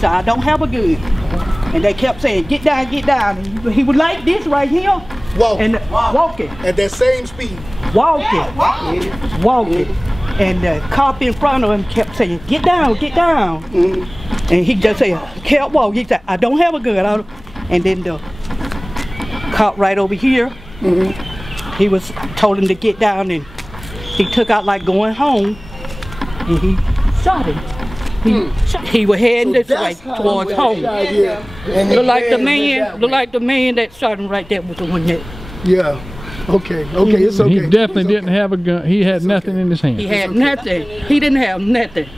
said, I don't have a gun. And they kept saying, get down, get down. And he was like this right here. Walking. And walking. At that same speed. Walking. Walking. And the cop in front of him kept saying, get down, get down. And he just said, kept walking. He said, I don't have a gun. And then the cop right over here, he told him to get down, and he took out like going home, and he shot him. He was heading this way towards home. Look like the man that shot him right there with the one that. Yeah. Okay. Okay. It's okay. He definitely didn't have a gun. He had nothing in his hand. He had nothing. He didn't have nothing.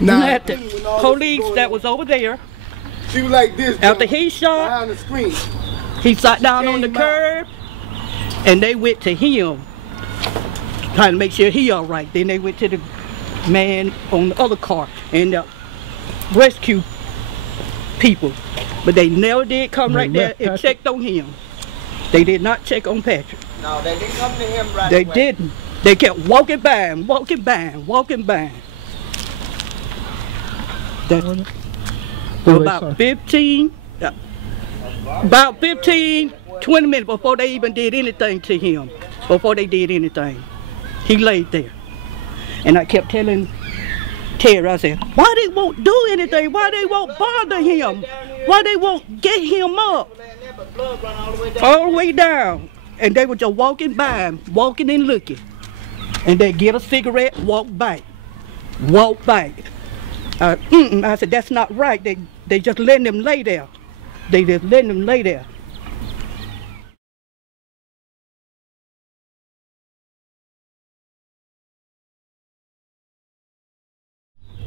Nothing. Police that was over there. She was like this. After he shot, behind the screen. He sat down on the curb, and they went to him, trying to make sure he all right. Then they went to the man on the other car and rescue people, but they never did come right there and checked on him. They did not check on Patrick. No, they didn't come to him right away. They didn't. They kept walking by him, walking by him, walking by him. About 15, 20 minutes before they even did anything to him, he laid there. And I kept telling Terry, I said, why they won't do anything? Why they won't bother him? Why they won't get him up? All the way down. And they were just walking by him, walking and looking. And they get a cigarette, walk back. Walk back. I said, that's not right. They just letting them lay there. They just letting them lay there.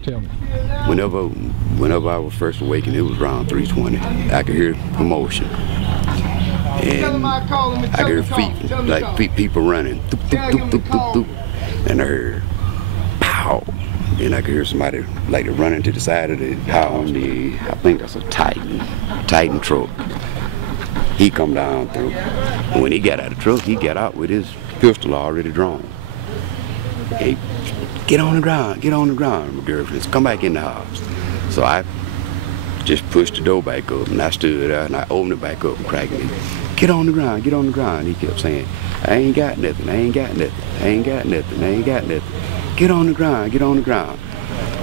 Tell me. Whenever I was first awakened, it was around 3:20. I could hear commotion. And I could hear feet, like people running. Doop, doop, doop, doop, doop, doop. And I heard pow. Then I could hear somebody like running to the side of the house on the, I think that's a Titan truck. He come down through. And when he got out of the truck, he got out with his pistol already drawn. Hey, get on the ground, my girlfriend said, come back in the house. So I just pushed the door back up, and I stood there and I opened it back up and cracked it. Get on the ground, get on the ground. He kept saying, I ain't got nothing, I ain't got nothing, I ain't got nothing, I ain't got nothing. Get on the ground, get on the ground.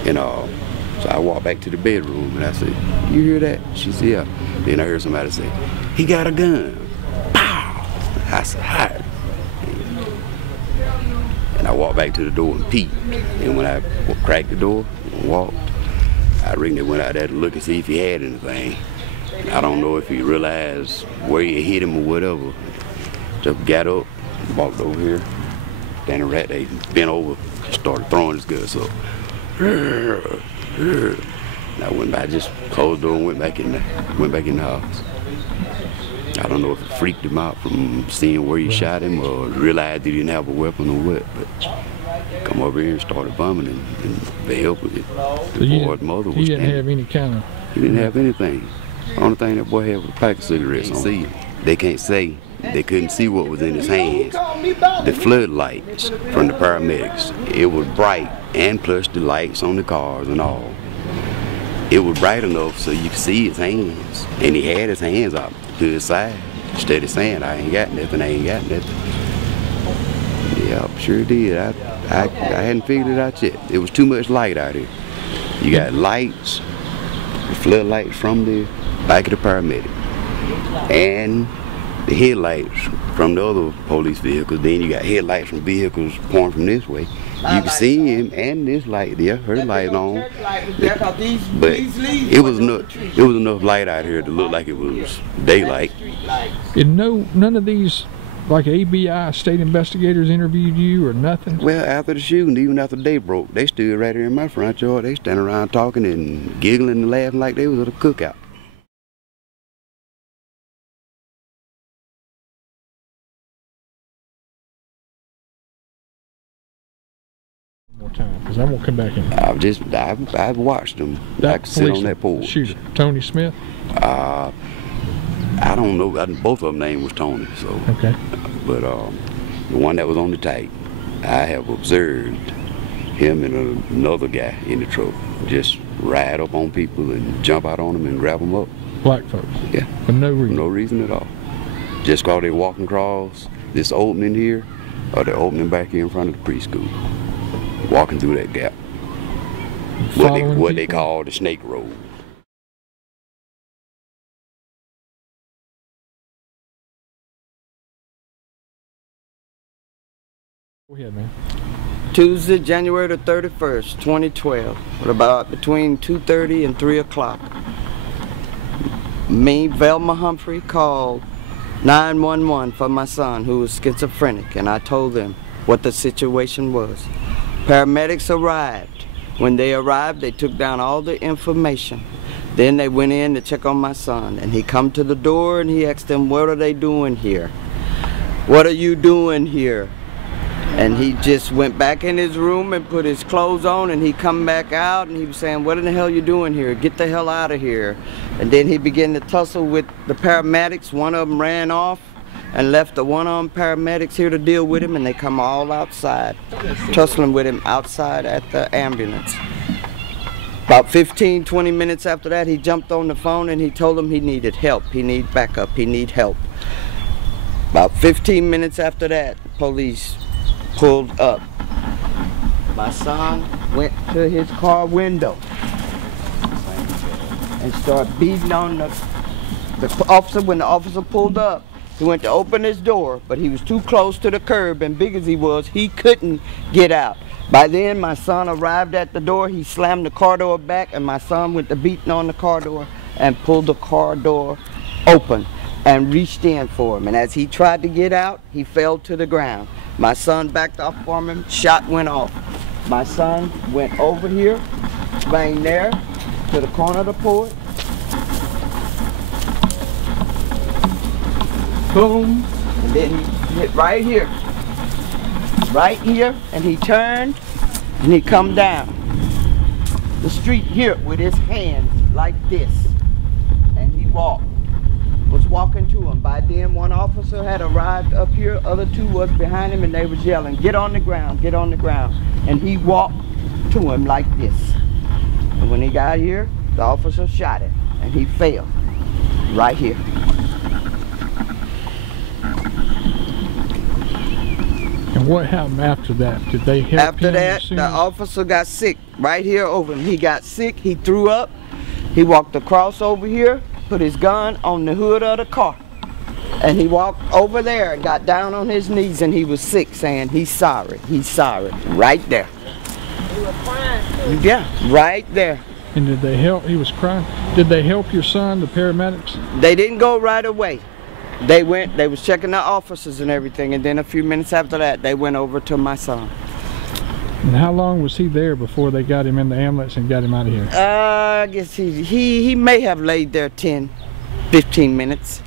And so I walked back to the bedroom and I said, you hear that? She said, yeah. Then I heard somebody say, he got a gun. Pow! I said, hi. And I walked back to the door and peeked. And when I cracked the door and walked, I really went out there to look and see if he had anything. I don't know if he realized where he hit him or whatever. Just got up, walked over here, standing right there, bent over, started throwing his guts up. And I just closed the door and went back in the house. I don't know if it freaked him out from seeing where he shot him or realized he didn't have a weapon or what, but come over here and started bumming and they helped with it. The boy's mother was He didn't have any kind of... He didn't have anything. The only thing that boy had was a pack of cigarettes on. They can't say. They couldn't see what was in his hands. The floodlights from the paramedics, it was bright, and plus the lights on the cars and all. It was bright enough so you could see his hands, and he had his hands out to his side, instead of saying, I ain't got nothing, I ain't got nothing. Yeah, I sure did. I hadn't figured it out yet. It was too much light out here. You got lights, the floodlights from the back of the paramedic, and the headlights from the other police vehicles. Then you got headlights from vehicles pointing from this way. You can see him and this light there, her light on. But it was enough light out here to look like it was daylight. And none of these, like ABI state investigators, interviewed you or nothing? Well, after the shooting, even after day broke, they stood right here in my front yard. They standing around talking and giggling and laughing like they was at a cookout. More time, because I'm gonna come back in. I've watched them. I could sit on that porch. Shooter, Tony Smith. I don't know. Both of them name was Tony. So. Okay. But the one that was on the tape, I have observed him and another guy in the truck just ride up on people and jump out on them and grab them up. Black folks? Yeah. For no reason? No reason at all. Just cause they walking across this opening here, or the opening back here in front of the preschool. Walking through that gap. What they call the snake road. Go ahead, man. Tuesday, January the 31st, 2012, at about between 2:30 and 3 o'clock. Me, Velma Humphrey, called 911 for my son, who was schizophrenic, and I told them what the situation was. Paramedics arrived. When they arrived, they took down all the information. Then they went in to check on my son, and he come to the door and he asked them, "What are they doing here? What are you doing here?" And he just went back in his room and put his clothes on, and he come back out and he was saying, "What in the hell you doing here? Get the hell out of here." And then he began to tussle with the paramedics. One of them ran off and left the one-armed paramedics here to deal with him, and they come all outside, tussling with him outside at the ambulance. About 15, 20 minutes after that, he jumped on the phone and he told them he needed help. He need backup, he need help. About 15 minutes after that, the police pulled up. My son went to his car window and started beating on the officer. When the officer pulled up, he went to open his door, but he was too close to the curb, and big as he was, he couldn't get out. By then, my son arrived at the door. He slammed the car door back, and my son went to beating on the car door and pulled the car door open and reached in for him. And as he tried to get out, he fell to the ground. My son backed off from him, shot went off. My son went over here, banged there, to the corner of the porch. Boom, and then he hit right here, and he turned, and he come down the street here with his hands like this, and he was walking to him. By then, one officer had arrived up here, other two was behind him, and they was yelling, "Get on the ground, get on the ground." And he walked to him like this. And when he got here, the officer shot him, and he fell right here. And what happened after that? Did they help After him that, the officer got sick right here over him. He got sick, he threw up, he walked across over here, put his gun on the hood of the car, and he walked over there and got down on his knees, and he was sick, saying he's sorry, right there. He was crying too. Yeah, right there. And did they help? He was crying. Did they help your son, the paramedics? They didn't go right away. They was checking the officers and everything, and then a few minutes after that, they went over to my son. And how long was he there before they got him in the ambulance and got him out of here? I guess he may have laid there 10, 15 minutes.